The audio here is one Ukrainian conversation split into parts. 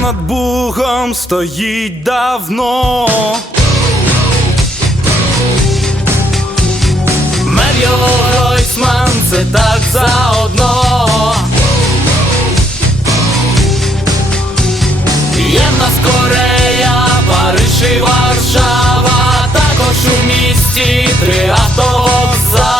над Бугом стоїть давно. Мер його Гройсман, це так заодно. Є в нас Корея, Париж і Варшава, також у місті три автовокзала.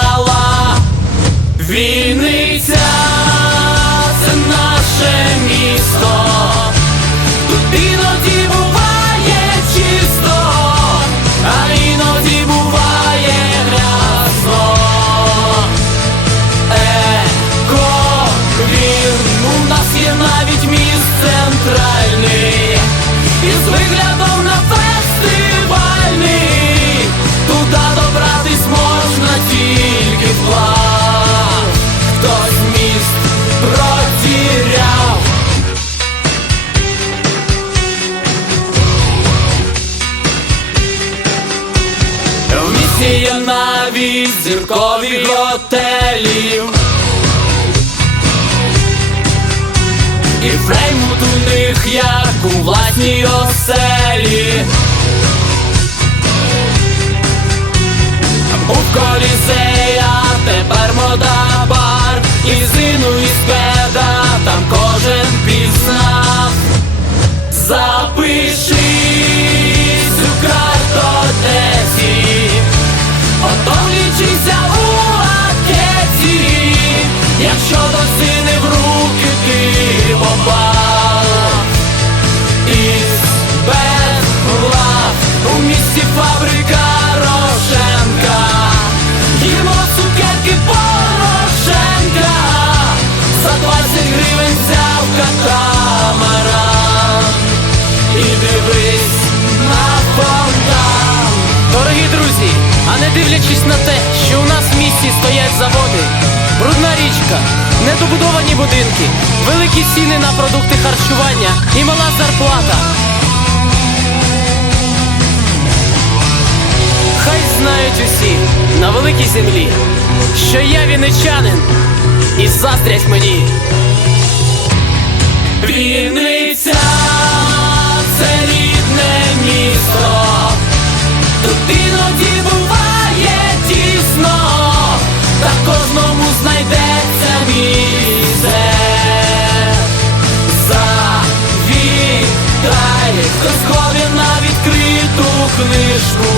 Навіть зіркові готелі. І фреймут у них як у власній оселі. Був колізея, тепер мода бар І зину і спеда, там кожен пізнав Запишись Лічися у анкеті Якщо до сини в руки ти попав. Із безглав у місті фабрика Рошенка. Їмо цукерки Порошенка. За 20 гривень взяв катамаран. І дивись на фонтан. Дорогі друзі, а не дивлячись на те, що у нас в місті стоять заводи, брудна річка, недобудовані будинки, великі ціни на продукти харчування і мала зарплата. Хай знають усі на великій землі, що я вінничанин і заздрять мені. Вінниця книжку,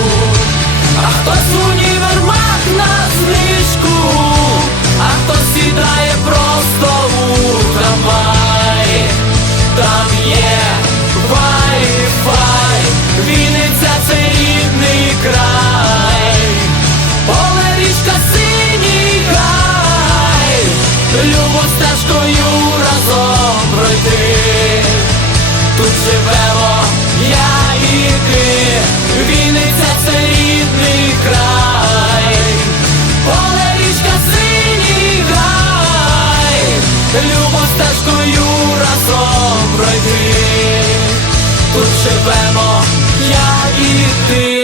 а хтось в універмаг на знижку, а хтось сідає просто у трамвай. Там є Wi-Fi, Вінниця це рідний край, поле річка синій гай, любо стежкою разом пройти. Тут живемо я і ти, Вінниця це рідний край, поле річка синій гай, любов стежкою разом пройти, тут живемо, я і ти.